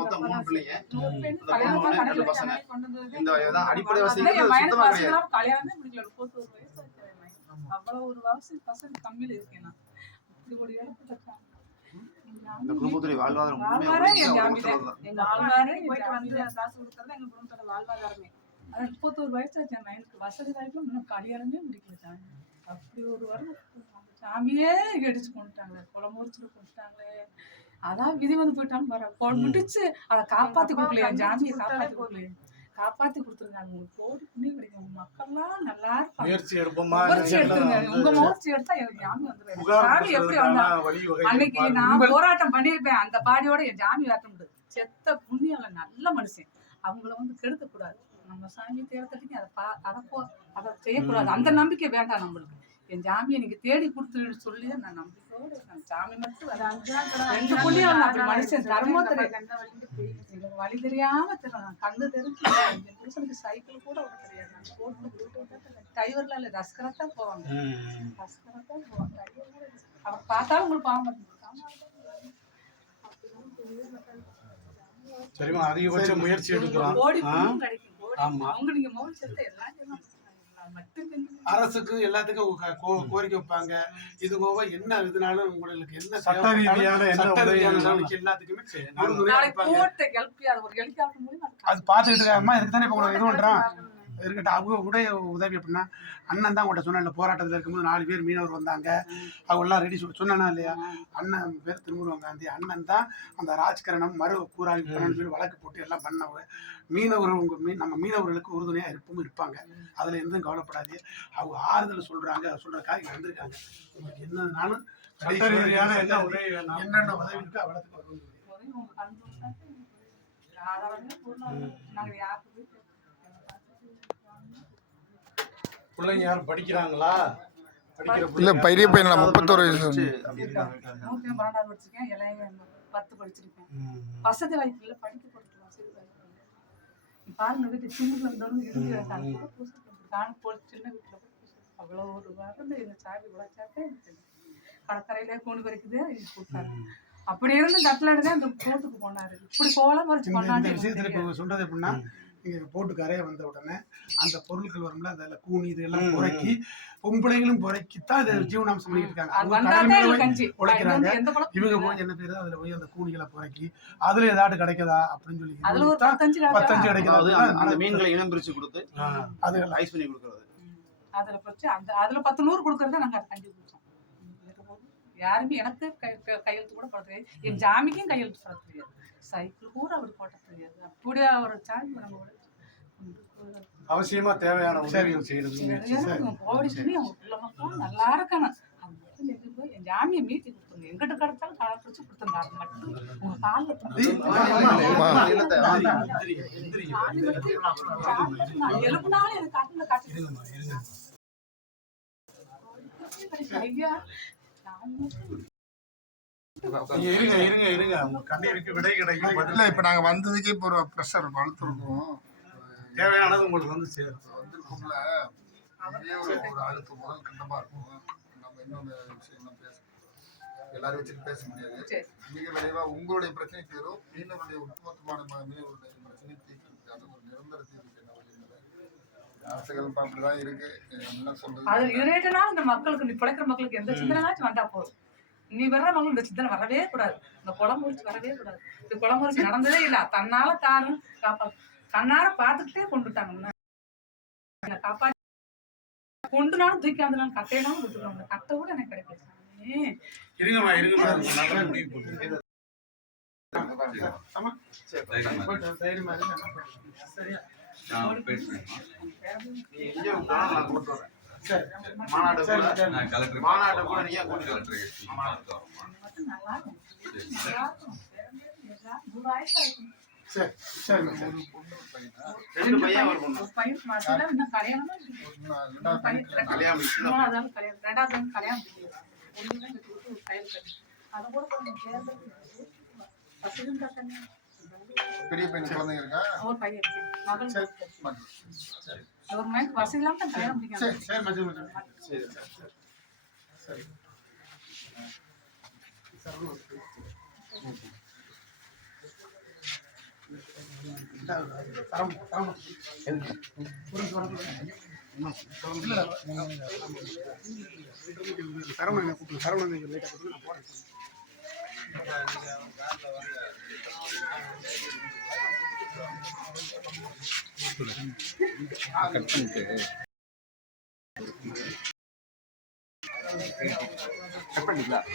மொத்தம் 3 பிள்ளைங்க. இந்த பசங்க இந்த அடிப்படை வசதி சுத்தமா கிடையாது. கல்யாணமே முடிக்கல 31 வயசு அவ்வளவு ஒரு வயசு பசங்க கம்மியில இருக்கேன் நான். இப்படி ஒரு இடத்துல இந்த குடும்பத்துடைய வாழ்வாதாரம் எங்க ஆள்வாரே போயிட்டு வந்து காசு கொடுக்கறது எங்க குடும்பத்தோட வாழ்வாதாரமே. அது 31 வயசாச்சு என் பையனுக்கு. வசதி வாய்ப்பும் இன்னும் கல்யாணமே முடிக்கல. அப்படி ஒரு வரும் சாமியே இடிச்சு கொண்டுட்டாங்க, குளமுறிச்சுட்டு கொண்டுட்டாங்களே. அதான் விதி வந்து போயிட்டான்னு வர முடிச்சு அதை காப்பாத்தி கொடுக்கலையா, ஜாமியை காப்பாத்தி கொடுக்கலையா, காப்பாத்தி கொடுத்துருக்காங்க. உங்களுக்கு கோடி புண்ணியம் கிடைக்கும். உங்க மக்கள்லாம் நல்லா இருப்பாங்க. முயற்சி எடுத்துருங்க. உங்க முயற்சி எடுத்தா எனக்கு ஜாமி வந்துடும். சாமி எப்படி வந்தா அன்னைக்கு நான் போராட்டம் பண்ணியிருப்பேன். அந்த பாடியோட என் ஜாமி வரட்டு செத்த புண்ணியம் நல்ல மனுஷன். அவங்கள வந்து கெடுக்க கூடாது. நம்ம சாமி தேர்தலுக்கு அதை செய்யக்கூடாது. அந்த நம்பிக்கை வேண்டாம் நம்மளுக்கு. என் ஜாமியை நீங்க தேடி கொடுத்துருன்னு சொல்லி நான் நம்பிக்கையோடு இருக்கேன். சாமி மட்டும் 2 புண்ணியம் அப்படி மனுஷன் தர்மம் தெரியாது, வழி தெரியாம தெரியும். கண்ணு தெரிஞ்சு என் புருஷனுக்கு சைக்கிள் கூட விட தெரியாது. நான் போட்டு டைவர்ல இல்ல ரஸ்கரத்தா போவாங்க, ரஸ்கரத்தா போவாங்க. அவர் பார்த்தாலும் உங்களுக்கு பாவம். சரிமா, அதிகபட்ச முயற்சி எடுக்கிறோம். கோடி புண்ணியம் கிடைக்கும். அவங்க நீங்க முயற்சி எடுத்தா எல்லாம் அரசுக்கு எல்லாத்துக்கும் கோரிக்கை வைப்பாங்க. இது போக என்ன இதனால உங்களுக்கு என்ன சட்ட ரீதியான எல்லாத்துக்குமே அது பார்த்துக்கிட்டு இருக்காமா. இதுக்கு தானே இப்போ இது பண்றான் இருக்கட்டும். அவங்க உடைய உதவி அப்படின்னா அண்ணன் தான் உங்கள்கிட்ட சொன்ன போராட்டத்தில் இருக்கும்போது 4 பேர் மீனவர் வந்தாங்க. அவங்க எல்லாம் ரெடி சொன்னா இல்லையா. அண்ணன் பேர் திருமுருகன் காந்தி அண்ணன் தான் அந்த ராஜ்கரணம் மறு கூறாளி சொல்லி வழக்கு போட்டு எல்லாம் பண்ணவங்க. மீனவர்கள் நம்ம மீனவர்களுக்கு உறுதுணையாக இருப்பாங்க. அதில் எதுவும் கவலைப்படாது. அவங்க ஆறுதல் சொல்றாங்க, சொல்றதுக்காக இங்கே வந்திருக்காங்க. உங்களுக்கு என்னன்னாலும் என்னென்ன உதவி இருக்கோ அவ்வளோத்துக்கு பிள்ளைங்க யாரும் படிக்கிறாங்களா? இல்ல பெரிய பையன் 31 வயசு. 112 படிச்சிருக்கேன், 10 படிச்சிருக்கேன். வசதி வாய்ப்பு இல்லை, படிக்க போட்டு வசதி வாய்ப்பு பாருங்க. வீட்டு சின்ன இருந்தாலும் சின்ன வீட்டுல அவ்வளோ ஒரு வாரம் எங்க சாவி உழைச்சாக்க கடற்கரையில கூண்டு பறிக்குது கூட்டாரு. அப்படி இருந்து கட்டில எடுத்து அந்த போட்டுக்கு போனாரு. இப்படி கோலம் பறிச்சு பண்ணாங்க. விஷயத்துல இப்போ சொல்றது எப்படின்னா, நீங்க போட்டு கரையை வந்த உடனே அந்த பொருட்கள் வரும்ல, அதில் கூனி இதெல்லாம் புறக்கி பொம்பளைகளும் புறக்கித்தான் இதை ஜீவனாம்சம் பண்ணிட்டு இருக்காங்க. உழைக்கிறாங்க. இவங்க போய் என்ன பேரு அதுல போய் அந்த கூனிகளை புறக்கி அதுல ஏதாட்டு கிடைக்குதா அப்படின்னு சொல்லி 15 கிடைக்கிறது. அந்த மீன்களை இனம் பிரிச்சு கொடுத்து அது ஐஸ் பண்ணி கொடுக்கறது. அதுல பறிச்சு அதுல 10 100 கொடுக்கறத நாங்க கஞ்சி குடிச்சோம். யாருமே எனக்கு கையெழுத்து கூட போட தெரியாது. என் ஜாமிக்கும் கையெழுத்து போட தெரியாது. சைக்கிள் கூட அவர் போட்ட தெரியாது. அப்படியே அவர் சாமி நம்ம அவசியமா தேவையான உதவிகள் செய்யறது. நல்லா இருக்கணும். என் ஜாமியை மீட்டி கொடுத்துருங்க. எங்கிட்ட கிடைச்சாலும் காலை பிடிச்சி கொடுத்துருங்க. அது மட்டும் உங்க காலில் எழுப்புனாலும் எனக்கு காட்டுல காட்சி ஐயா இருங்க உங்க கண்ணீருக்கு விடை கிடைக்கும். இல்ல இப்ப நாங்க வந்ததுக்கே இப்போ ஒரு ப்ரெஷர் வளர்த்துருக்கோம். தேவையானது உங்களுக்கு வந்து சேரும். வந்துருக்கோம்ல ஒரு அழுத்த முதல் கண்டமா இருக்கும். நம்ம இன்னொரு விஷயம் பேச எல்லாரும் வச்சுட்டு பேச முடியாது. மிக விரைவா உங்களுடைய பிரச்சனை தீரும். மீனவருடைய ஒட்டுமொத்தமான மீனவருடைய பிரச்சனை தீர்க்கிறதுக்கான ஒரு நிரந்தர தீர்வு என்ன வழிமுறை ஆசைகள் அப்படிதான் இருக்கு. என்ன சொல்றது, இந்த மக்களுக்கு பிழைக்கிற மக்களுக்கு எந்த சிந்தனாச்சும் வந்தா போதும். நீ வர்ற மக்கள் இந்த சிந்தனை வரவே கூடாது. இந்த குளமுறிச்சு வரவே கூடாது. இந்த குளமுறிச்சு நடந்ததே இல்லை. தன்னால தாரும் கண்ணார பார்த்துக்கிட்டே கொண்டுட்டாங்க. காப்பாற்றி கொண்டுனாலும் தூக்காந்துனாலும் கட்டையினாலும் விட்டுருவாங்க. கட்டை கூட எனக்கு கிடைக்கல. மாநாட்டை கூட நீங்க கூட்டிட்டு பெரிய பையன் குழந்தைங்க இருக்கா? ஒரு பையன் வசதி இல்லாம தான் கல்யாணம் பண்ணிக்கலாம். சரவணன் கூப்பிடு, சரவணன் லைட்டாக கூப்பிட்டு நான் போறேன். கட் பண்ணிட்டு கட் பண்ணிக்கலாம்.